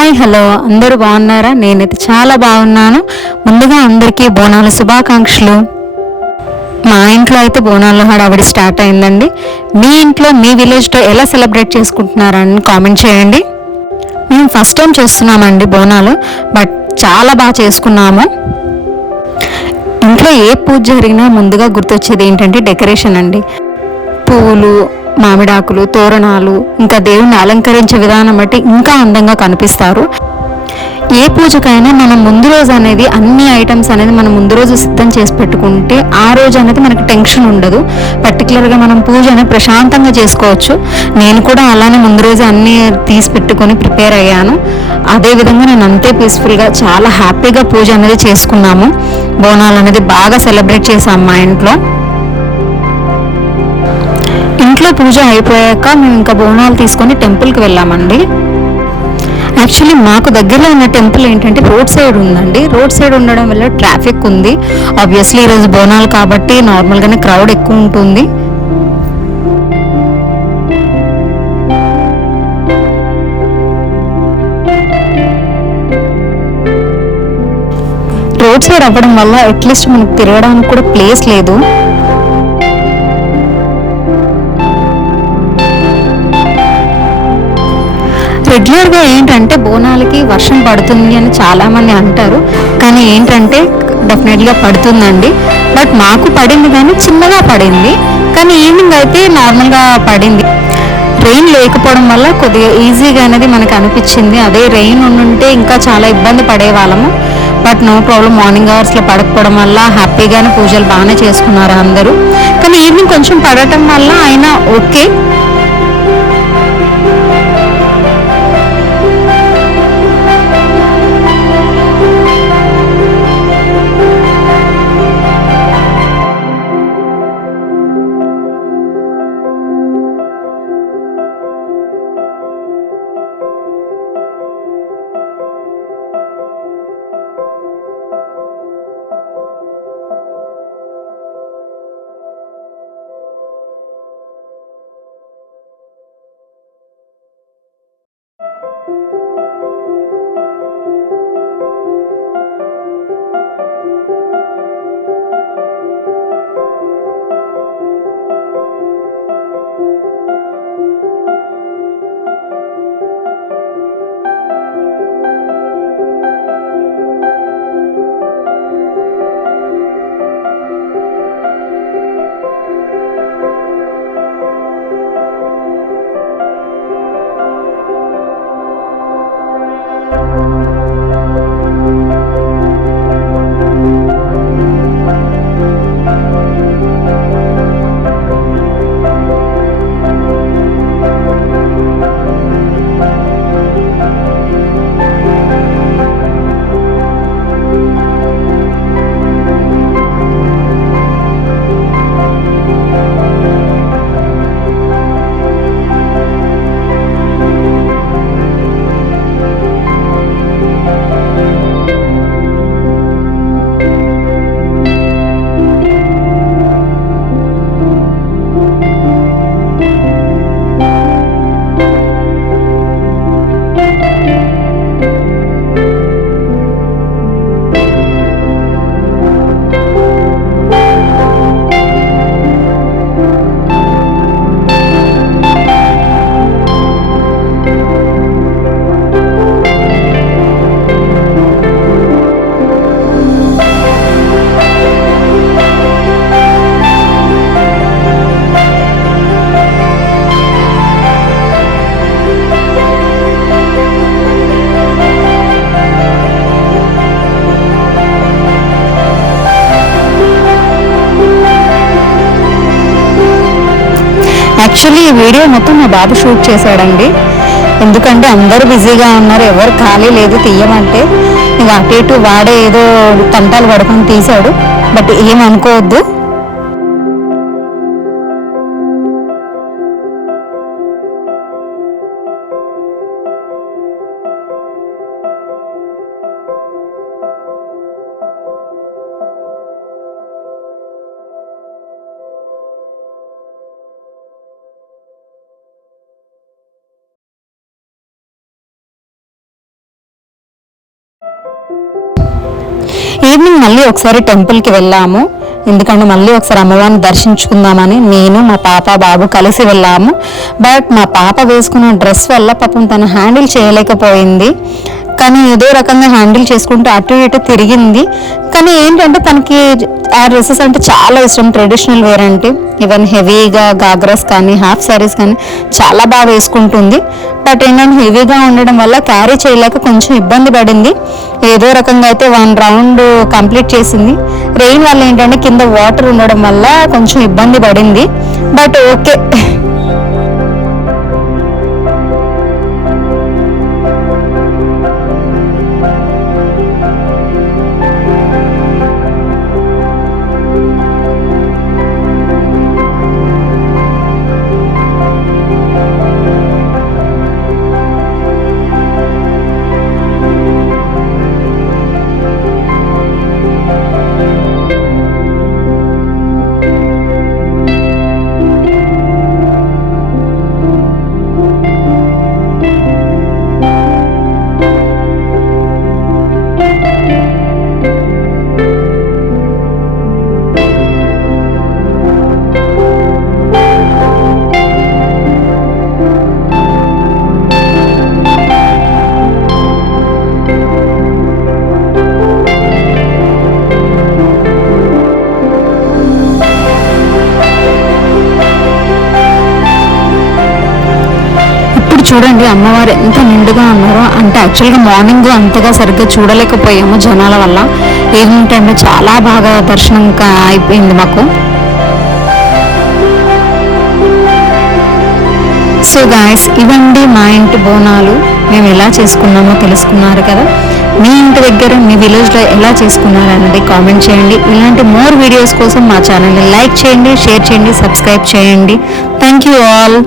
Hi hello అందరూ బాగున్నారా? నేనైతే చాలా బాగున్నాను. ముందుగా అందరికీ బోనాల శుభాకాంక్షలు. మా ఇంట్లో అయితే బోనాల హడావిడి స్టార్ట్ అయిందండి. మీ ఇంట్లో మీ విలేజ్లో ఎలా సెలబ్రేట్ చేసుకుంటున్నారని కామెంట్ చేయండి. మేము ఫస్ట్ టైం చేస్తున్నామండి బోనాలు, బట్ చాలా బాగా చేసుకున్నాము. ఇంట్లో ఏ పూజ జరిగినా ముందుగా గుర్తొచ్చేది ఏంటంటే డెకరేషన్ అండి. పువ్వులు, మామిడాకులు, తోరణాలు, ఇంకా దేవుణ్ణి అలంకరించే విధానం బట్టి ఇంకా అందంగా కనిపిస్తారు. ఏ పూజకైనా మనం ముందు రోజు అనేది అన్ని ఐటమ్స్ అనేది మనం ముందు రోజు సిద్ధం చేసి పెట్టుకుంటే ఆ రోజు అనేది మనకి టెన్షన్ ఉండదు. పర్టికులర్గా మనం పూజ అనేది ప్రశాంతంగా చేసుకోవచ్చు. నేను కూడా అలానే ముందు రోజు అన్నీ తీసి పెట్టుకొని ప్రిపేర్ అయ్యాను. అదేవిధంగా నేను అంతే పీస్ఫుల్గా చాలా హ్యాపీగా పూజ అనేది చేసుకున్నాము. బోనాలు అనేది బాగా సెలబ్రేట్ చేసాం మా ఇంట్లో. ఇంట్లో పూజ అయిపోయాక మేము ఇంకా బోనాలు తీసుకొని టెంపుల్కి వెళ్ళామండి. యాక్చువల్లీ మాకు దగ్గరలో ఉన్న టెంపుల్ ఏంటంటే రోడ్ సైడ్ ఉందండి. రోడ్ సైడ్ ఉండడం వల్ల ట్రాఫిక్ ఉంది. ఆబ్వియస్లీ ఈరోజు బోనాలు కాబట్టి నార్మల్గానే క్రౌడ్ ఎక్కువ ఉంటుంది. రోడ్ సైడ్ అవ్వడం వల్ల అట్లీస్ట్ మనకు తిరగడానికి కూడా ప్లేస్ లేదు. రెగ్యులర్గా ఏంటంటే బోనాలకి వర్షం పడుతుంది అని చాలామంది అంటారు, కానీ ఏంటంటే డెఫినెట్గా పడుతుందండి. బట్ మాకు పడింది కానీ చిన్నగా పడింది, కానీ ఈవినింగ్ అయితే నార్మల్గా పడింది. రెయిన్ లేకపోవడం వల్ల కొద్దిగా ఈజీగా అనేది మనకు అనిపించింది. అదే రెయిన్ ఉండుంటే ఇంకా చాలా ఇబ్బంది పడేవాళ్ళము. బట్ నో ప్రాబ్లం, మార్నింగ్ అవర్స్లో పడకపోవడం వల్ల హ్యాపీగానే పూజలు బాగానే చేసుకున్నారు అందరూ. కానీ ఈవినింగ్ కొంచెం పడటం వల్ల అయినా ఓకే. యాక్చువల్లీ ఈ వీడియో మొత్తం మా బాబు షూట్ చేశాడండి. ఎందుకంటే అందరూ బిజీగా ఉన్నారు, ఎవరు ఖాళీ లేదు తీయమంటే. ఇక అటు ఇటు వాడే ఏదో తంటాలు పడుకొని తీశాడు. బట్ ఏమనుకోవద్దు. ఈవినింగ్ మళ్ళీ ఒకసారి టెంపుల్కి వెళ్ళాము, ఎందుకంటే మళ్ళీ ఒకసారి అమ్మవారిని దర్శించుకుందామని నేను మా పాప బాబు కలిసి వెళ్ళాము. బట్ మా పాప వేసుకున్న డ్రెస్ వల్ల పాపం తను హ్యాండిల్ చేయలేకపోయింది, కానీ ఏదో రకంగా హ్యాండిల్ చేసుకుంటూ అటు ఇటు తిరిగింది. కానీ ఏంటంటే తనకి ఆ డ్రెస్సెస్ అంటే చాలా ఇష్టం, ట్రెడిషనల్ వేర్ అంటే. ఈవెన్ హెవీగా గాగ్రాస్ కానీ హాఫ్ శారీస్ కానీ చాలా బాగా వేసుకుంటుంది. బట్ ఏంటంటే హెవీగా ఉండడం వల్ల క్యారీ చేయలేక కొంచెం ఇబ్బంది పడింది. ఏదో రకంగా అయితే 1 రౌండ్ కంప్లీట్ చేసింది. రెయిన్ వల్ల ఏంటంటే కింద వాటర్ ఉండడం వల్ల కొంచెం ఇబ్బంది పడింది, బట్ ఓకే. చూడండి అమ్మవారు ఎంత నిండుగా ఉన్నారో. అంటే యాక్చువల్గా మార్నింగ్ అంతగా సరిగ్గా చూడలేకపోయాము జనాల వల్ల. ఈవినింగ్ టైంలో చాలా బాగా దర్శనం అయిపోయింది మాకు. సో గాయస్, ఇవండి మా ఇంటి బోనాలు. మేము ఎలా చేసుకున్నామో తెలుసుకున్నారు కదా. మీ ఇంటి దగ్గర మీ విలేజ్లో ఎలా చేసుకున్నారు అనేది కామెంట్ చేయండి. ఇలాంటి మోర్ వీడియోస్ కోసం మా ఛానల్ని లైక్ చేయండి, షేర్ చేయండి, సబ్స్క్రైబ్ చేయండి. Thank you all.